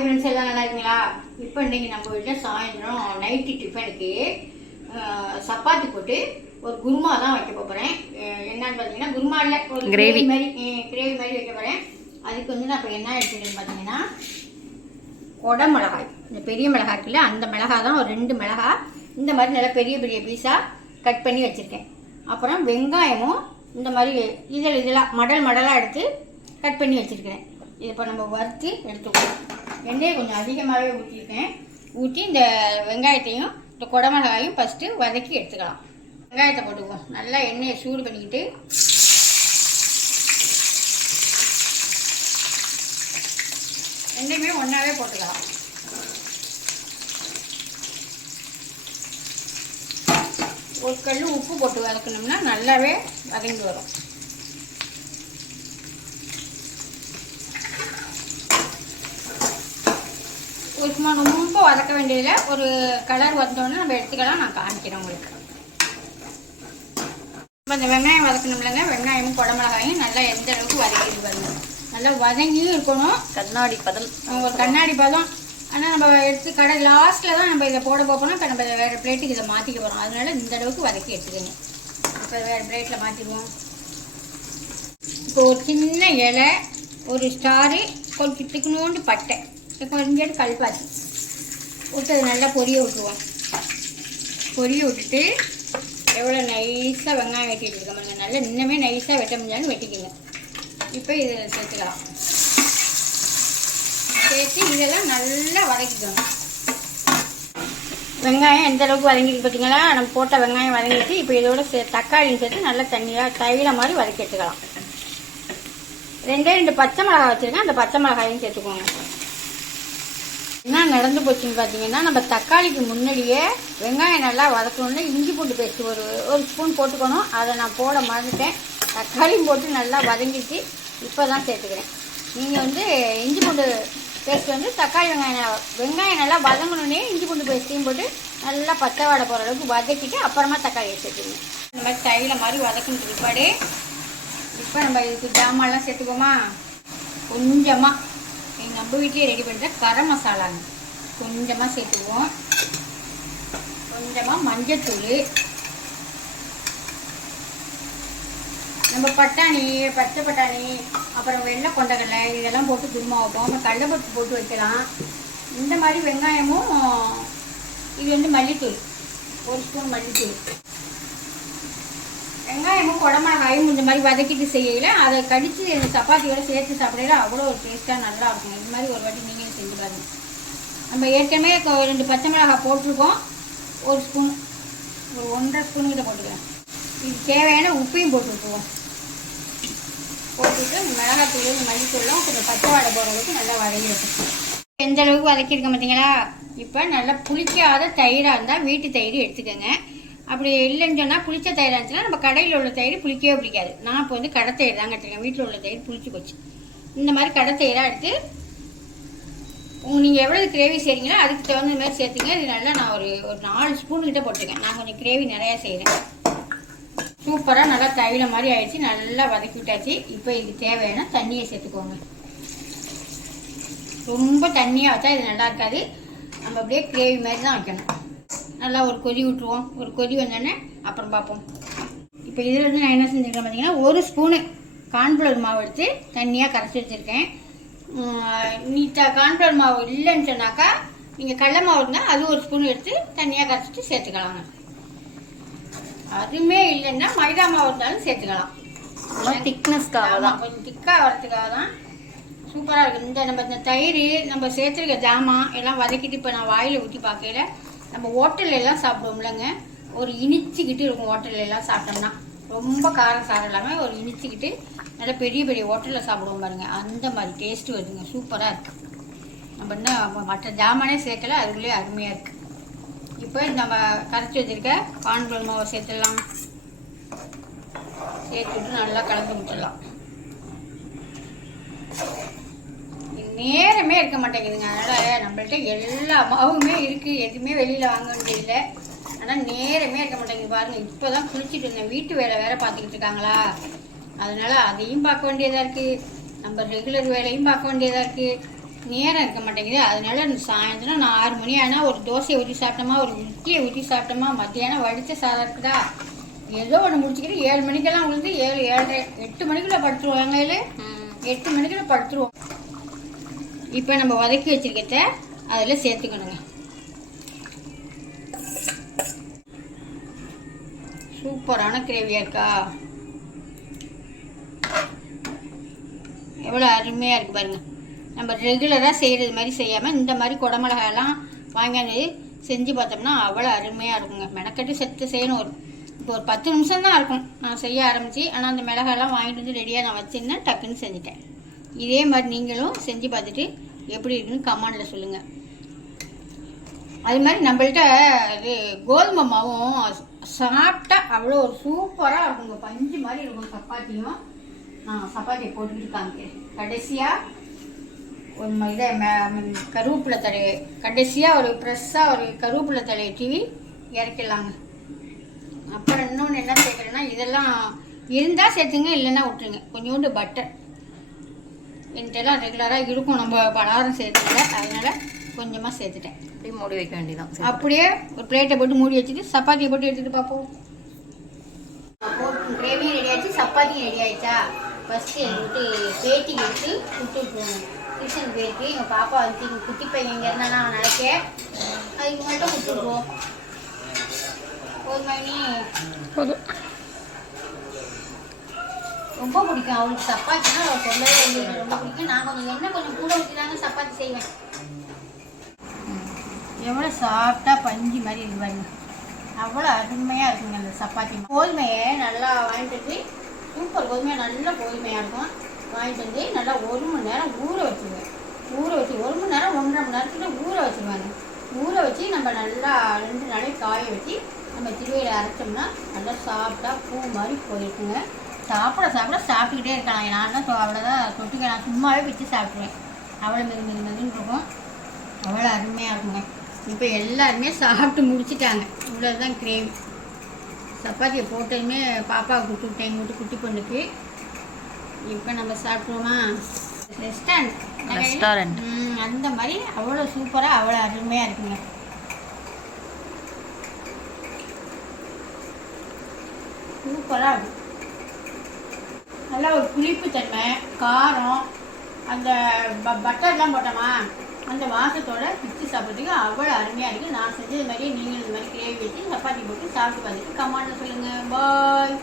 Hi friends, எல்லாம் நல்லா இருக்கீங்களா? இப்போ இன்றைக்கி நம்ம வீட்டில் சாயந்தரம் நைட்டு டிஃபனுக்கு சப்பாத்தி போட்டு ஒரு குருமா தான் வைக்க போகிறேன். என்னன்னு பார்த்தீங்கன்னா குருமாவில் ஒரு கிரேவி மாதிரி வைக்க போகிறேன். அதுக்கு வந்து நான் இப்போ என்ன எடுத்துக்கிறேன்னு பார்த்தீங்கன்னா கொடை மிளகாய், இந்த பெரிய மிளகாய் இருக்குல்ல, அந்த மிளகாய் தான் ஒரு 2 மிளகாய் இந்த மாதிரி நல்லா பெரிய பெரிய பீஸாக கட் பண்ணி வச்சுருக்கேன். அப்புறம் வெங்காயமும் இந்த மாதிரி இதழாக மடலாக எடுத்து கட் பண்ணி வச்சுருக்கிறேன். இது இப்போ நம்ம வறுத்து எடுத்துக்கலாம். எண்ணெயை கொஞ்சம் அதிகமாகவே ஊற்றிருக்கேன். ஊற்றி இந்த வெங்காயத்தையும் இந்த குடமிளகாயும் ஃபஸ்ட்டு வதக்கி எடுத்துக்கலாம். வெங்காயத்தை போட்டுக்குவோம். நல்லா எண்ணெயை சூடு பண்ணிக்கிட்டு ரெண்டையுமே ஒன்றாவே போட்டுக்கலாம். ஒரு கல் உப்பு போட்டு வதக்கணும்னா நல்லாவே வதங்கி வரும். ஒரு சும்மா ரொம்ப வதக்க வேண்டியதில்லை, ஒரு கலர் வந்தோடனே நம்ம எடுத்துக்கலாம். நான் காமிக்கிறேன் உங்களுக்கு. இப்போ இந்த வெங்காயம் வதக்கணும்லங்க, வெங்காயமும் குடமிளகாயும் நல்லா எந்த அளவுக்கு வதக்கிட்டு வரணும். நல்லா வதங்கியும் இருக்கணும், கண்ணாடி பதம், ஒரு கண்ணாடி பதம். ஆனால் நம்ம எடுத்து கடை லாஸ்ட்டில் தான் நம்ம இதை போட போகிறோம். இப்போ நம்ம வேறு பிளேட்டுக்கு இதை மாற்றிக்க போகிறோம். அதனால இந்த அளவுக்கு வதக்கி எடுத்துக்கங்க. இப்போ வேறு பிளேட்டில் மாற்றிடுவோம். இப்போ ஒரு சின்ன இலை, ஒரு ஸ்டாரு, கொஞ்சம் திக்கணுண்டு பட்டை, கொஞ்சம் கல்பாசி விட்டு அதை நல்லா பொரிய விட்டுருவோம். பொரிய விட்டுட்டு எவ்வளோ நைஸாக வெங்காயம் வெட்டிட்டு இருக்க மாதிரி நல்லா இன்னுமே நைஸாக வெட்ட முடியாதுன்னு வெட்டிக்கோங்க. இப்போ இதில் சேர்த்துக்கலாம். சேர்த்து இதெல்லாம் நல்லா வதக்கிக்கணும். வெங்காயம் எந்த அளவுக்கு வதங்கிட்டு பார்த்தீங்களா? நம்ம போட்ட வெங்காயம் வதங்கிட்டு இப்போ இதோட தக்காளியும் சேர்த்து நல்லா தண்ணியாக தைல மாதிரி வதக்கி எடுத்துக்கலாம். 2 பச்சை மிளகாய் வச்சுருக்கேன், அந்த பச்சை மிளகாயும் சேர்த்துக்கோங்க. என்ன நடந்து போச்சுன்னு பார்த்தீங்கன்னா, நம்ம தக்காளிக்கு முன்னாடியே வெங்காயம் நல்லா வதக்கணும்னா இஞ்சி பூண்டு பேஸ்ட் ஒரு ஸ்பூன் போட்டுக்கணும். அதை நான் போட மறந்துட்டேன். தக்காளியும் போட்டு நல்லா வதங்கிட்டு இப்போ தான் சேர்த்துக்கிறேன். நீங்கள் வந்து இஞ்சி பூண்டு பேஸ்ட் வந்து தக்காளி வெங்காயம் நல்லா வதங்கணுன்னே இஞ்சி பூண்டு பேஸ்ட்டையும் போட்டு நல்லா பச்சை வாடை போகிற அளவுக்கு வதக்கிட்டு அப்புறமா தக்காளியை சேர்த்துக்கணும். இந்த மாதிரி தைல மாதிரி வதக்கிட்டு பிற்பாடு இப்போ நம்ம இதுக்கு ஜாமான்லாம் சேர்த்துக்கோமா. கொஞ்சமாக நம்ம வீட்டிலே ரெடி பண்ணுற கரம் மசாலாங்க கொஞ்சமாக சேர்த்துக்குவோம். கொஞ்சமாக மஞ்சத்தூள், நம்ம பட்டாணி, பச்சை பட்டாணி, அப்புறம் வெள்ளை கொண்டக்கடலை இதெல்லாம் போட்டு குருமா வைப்போம். அப்புறம் கடலைப்பருப்பு போட்டு வைக்கலாம். இந்த மாதிரி வெங்காயமும் இது வந்து மல்லித்தூள், 1 ஸ்பூன் மல்லித்தூள். வெங்காயமும் குடமிளகாயும் இந்த மாதிரி வதக்கிட்டு செய்யல, அதை கடித்து அந்த சப்பாத்தியோட சேர்த்து சாப்பிடல அவ்வளோ ஒரு டேஸ்ட்டாக நல்லா இருக்கும். இது மாதிரி ஒரு வாட்டி நீங்களும் செஞ்சு பாருங்க. நம்ம ஏற்கனவே 2 பச்சை மிளகாய் போட்டிருக்கோம். 1 ஸ்பூன், ஒரு 1.5 ஸ்பூன் கிட்ட போட்டுக்கலாம். இது தேவையான உப்பையும் போட்டு விட்டுருவோம். போட்டுவிட்டு மிளகாத்தூள், மல்லித்தூள்லாம் கொஞ்சம் பச்சை வாடை போகிற அளவுக்கு நல்லா வதக்கி வச்சுருக்கோம். எந்த அளவுக்கு வதக்கியிருக்க பார்த்தீங்களா? இப்போ நல்லா புளிக்காத தயிராக இருந்தால் வீட்டு தயிர் எடுத்துக்கோங்க. அப்படி இல்லைன்னு சொன்னால் புளிச்ச தயிராக இருந்துச்சுன்னா நம்ம கடையில் உள்ள தயிர் புளிக்கவே பிடிக்காது. நான் இப்போ வந்து கடை தயிர் தாங்க எடுத்துருக்கேன். வீட்டில் உள்ள தயிர் புளிச்சு போச்சு. இந்த மாதிரி கடை தயிராக எடுத்து நீங்கள் எவ்வளோ கிரேவி செய்கிறீங்களோ அதுக்கு தகுந்த மாதிரி சேர்த்துங்க. இது நல்லா நான் ஒரு 4 ஸ்பூன் கிட்ட போட்டிருக்கேன். நான் கொஞ்சம் கிரேவி நிறையா செய்கிறேன். சூப்பராக நல்லா தைல மாதிரி ஆயிடுச்சு. நல்லா வதக்கி விட்டாச்சு. இப்போ இதுக்கு தேவையான தண்ணியை சேர்த்துக்கோங்க. ரொம்ப தண்ணியாக வச்சா இது நல்லா இருக்காது. நம்ம அப்படியே கிரேவி மாதிரி தான் வைக்கணும். நல்லா ஒரு கொதி விட்டுருவோம். ஒரு கொதி வந்தோடனே அப்புறம் பார்ப்போம். இப்போ இதில் வந்து நான் என்ன செஞ்சுருக்கேன் பார்த்தீங்கன்னா, 1 ஸ்பூனு கார்ன்ஃப்ளவர் மாவு எடுத்து தண்ணியாக கரைச்சி வச்சுருக்கேன். நீ கார்ன்ஃப்ளவர் மாவு இல்லைன்னு சொன்னாக்கா நீங்கள் கடலை மாவு இருந்தால் அது 1 ஸ்பூன் எடுத்து தண்ணியாக கரைச்சிட்டு சேர்த்துக்கலாங்க. அதுவுமே இல்லைன்னா மைதா மாவு இருந்தாலும் சேர்த்துக்கலாம். திக்னஸ்க்காக தான், கொஞ்சம் திக்காக வரதுக்காக தான் சூப்பராக இருக்குது. இந்த தயிர் நம்ம சேர்த்துருக்க ஜாமான் எல்லாம் வதக்கிட்டு இப்போ நான் வாயில் ஊற்றி பார்க்கல. நம்ம ஹோட்டல்ல எல்லாம் சாப்பிடுவோம்லங்க, ஒரு இனிச்சிக்கிட்டு இருக்கும். ஹோட்டல்ல எல்லாம் சாப்பிட்டோம்னா ரொம்ப காரம் சாரம் இல்லாமல் ஒரு இனிச்சிக்கிட்டு நல்லா பெரிய பெரிய ஹோட்டலில் சாப்பிடுவோம் பாருங்க, அந்த மாதிரி டேஸ்ட்டு வருதுங்க. சூப்பராக இருக்குது. நம்ம இன்னும் மற்ற ஜாமானே சேர்க்கல, அதுக்குள்ளேயே அருமையாக இருக்குது. இப்போ நம்ம கரைச்சி வச்சுருக்க கார்ன்ஃப்ளவர் மாவை சேர்த்துடலாம். சேர்த்துட்டு நல்லா கலந்து விட்டுடலாம். நேரமே இருக்க மாட்டேங்குதுங்க. அதனால் நம்மள்ட்ட எல்லா மாவுமே இருக்குது, எதுவுமே வெளியில் வாங்க வேண்டியதில்லை. ஆனால் நேரமே இருக்க மாட்டேங்குது பாருங்கள். இப்போ தான் குளிச்சுட்டு இருந்தேன். வீட்டு வேலை வேறு பார்த்துக்கிட்டு இருக்காங்களா, அதனால் அதையும் பார்க்க வேண்டியதாக இருக்குது. நம்ம ரெகுலர் வேலையும் பார்க்க வேண்டியதாக இருக்குது. நேரம் இருக்க மாட்டேங்குது. அதனால இந்த சாயந்தரம் நான் 6 மணி ஆனால் ஒரு தோசையை ஊற்றி சாப்பிட்டோமா, ஒரு இட்லியை ஊற்றி சாப்பிட்டோமா, மத்தியானம் வடித்த சாதம் இருக்குதா, ஏதோ ஒன்று முடிச்சுக்கிட்டு 7 மணிக்கெல்லாம் விழுந்து 7, 7:30, 8 மணிக்குள்ளே படுத்துருவோம். எங்கையில் 8 மணிக்குள்ளே படுத்துருவோம். இப்போ நம்ம வதக்கி வச்சிருக்கிறத அதில் சேர்த்துக்கணுங்க. சூப்பரான கிரேவியாக இருக்கா, எவ்வளோ அருமையாக இருக்குது பாருங்கள். நம்ம ரெகுலராக செய்கிறது மாதிரி செய்யாமல் இந்த மாதிரி குடமிளகாயெல்லாம் வாங்கி செஞ்சு பார்த்தோம்னா அவ்வளோ அருமையாக இருக்குங்க. மெனக்கட்டு செய்யணும். இப்போ ஒரு 10 நிமிஷம் தான் இருக்கும் நான் செய்ய ஆரம்பித்து. ஆனால் அந்த மிளகாயெல்லாம் வாங்கிட்டு வந்து ரெடியாக நான் வச்சுருந்தேன், டக்குன்னு செஞ்சுட்டேன். இதே மாதிரி நீங்களும் செஞ்சு பார்த்துட்டு எப்படி இருக்குன்னு கமெண்டில் சொல்லுங்கள். அது மாதிரி நம்மள்கிட்ட இது கோதுமை மாவும் சாப்பிட்டா அவ்வளோ ஒரு சூப்பராக இருக்குங்க. பஞ்சு மாதிரி இருக்கும் சப்பாத்தியும். சப்பாத்தியை போட்டுக்கிட்டு காமிக்கிறேன். கடைசியாக ஒரு இதை கருவேப்பிலை தழையை கடைசியாக ஒரு ஃப்ரெஷ்ஷாக ஒரு கருவேப்பிலை தழையை டிவி இறக்கிடலாங்க. அப்புறம் இன்னொன்று என்ன சேர்க்குறேன்னா, இதெல்லாம் இருந்தால் சேர்த்துங்க, இல்லைன்னா விட்டுருங்க. கொஞ்சோண்டு பட்டர் என்கிட்டலாம் ரெகுலராக இருக்கும், நம்ம பலகாரம் சேர்த்துக்கல, அதனால் கொஞ்சமாக சேர்த்துட்டேன். அப்படியே மூடி வைக்க வேண்டியதான். அப்படியே ஒரு பிளேட்டை போட்டு மூடி வச்சுட்டு சப்பாத்தியை போட்டு எடுத்துகிட்டு பார்ப்போம். கிரேவியும் ரெடி ஆகிடுச்சு, சப்பாத்தியும் ரெடி ஆகிடுச்சா. ஃபஸ்ட்டு எங்களுக்கு பேட்டிக்கு எடுத்து விட்டுருக்கோம். டியூஷன் போயிருக்கு. எங்கள் பாப்பா வந்து எங்கள் குட்டி பையன் இங்கே இருந்தால் நான் நினைக்க அதுக்கு மட்டும் விட்டுருக்கோம். ஒரு மணி போதும். ரொம்ப பிடிக்கும் அவளுக்கு சப்பாத்தினா, அவள் சொல்லவே இல்லை, ரொம்ப பிடிக்கும். நான் கொஞ்சம் எண்ணெய் கொஞ்சம் கூட ஊற்றி தாங்க சப்பாத்தி செய்வேன். எவ்வளோ சாஃப்டாக பஞ்சு மாதிரி இருக்கு பாருங்க, அவ்வளோ அருமையாக இருக்குங்க அந்த சப்பாத்தி. கோதுமையை நல்லா வாங்கிட்டு வந்து, சூப்பர் கோதுமையாக நல்ல கோதுமையாக இருக்கும், வாங்கிட்டு வந்து நல்லா 1 மணி நேரம் ஊற வச்சுருவேன். ஊற வச்சு 1 மணி நேரம் 1.5 மணி நேரத்துக்கு ஊற வச்சுருவாங்க. ஊற வச்சு நம்ம நல்லா 2 நாளைக்கு காய வச்சு நம்ம திருவையில் அரைச்சோம்னா நல்லா சாஃப்டாக பூ மாதிரி போயிருக்குங்க. சாப்பிட சாப்பிட்டுக்கிட்டே இருக்கலாம். நான் தான் அவ்வளோதான் தொட்டுக்க, நான் சும்மாவே வச்சு சாப்பிட்ருவேன். அவ்வளோ மெதுன்னு இருக்கும், அவ்வளோ அருமையாக இருக்குங்க. இப்போ எல்லாருமே சாப்பிட்டு முடிச்சுட்டாங்க. இவ்வளோதான் கிரேவி. சப்பாத்தியை போட்டதுமே பாப்பாவுக்கு கொடுத்துட்டேன், எங்கள் வீட்டு குட்டி பொண்ணுக்கு. இப்போ நம்ம சாப்பிடுவோமா? ரெஸ்டாரண்ட் அந்த மாதிரி அவ்வளோ சூப்பராக அவ்வளோ அருமையாக இருக்குங்க. சூப்பராக இருக்கும். நல்லா ஒரு புளிப்பு தன்மை, காரம், அந்த பட்டர்லாம் போட்டோமா அந்த வாசத்தோட பிச்சு சாப்பிட்றதுக்கு அவ்வளோ அருமையாக இருக்குது. நான் செஞ்சது மாதிரியே நீங்களும் இந்த மாதிரி கிரேவி வச்சு சப்பாத்தி போட்டு சாப்பிட்டு பார்த்துட்டு கமெண்ட்டில் சொல்லுங்கள். பாய்.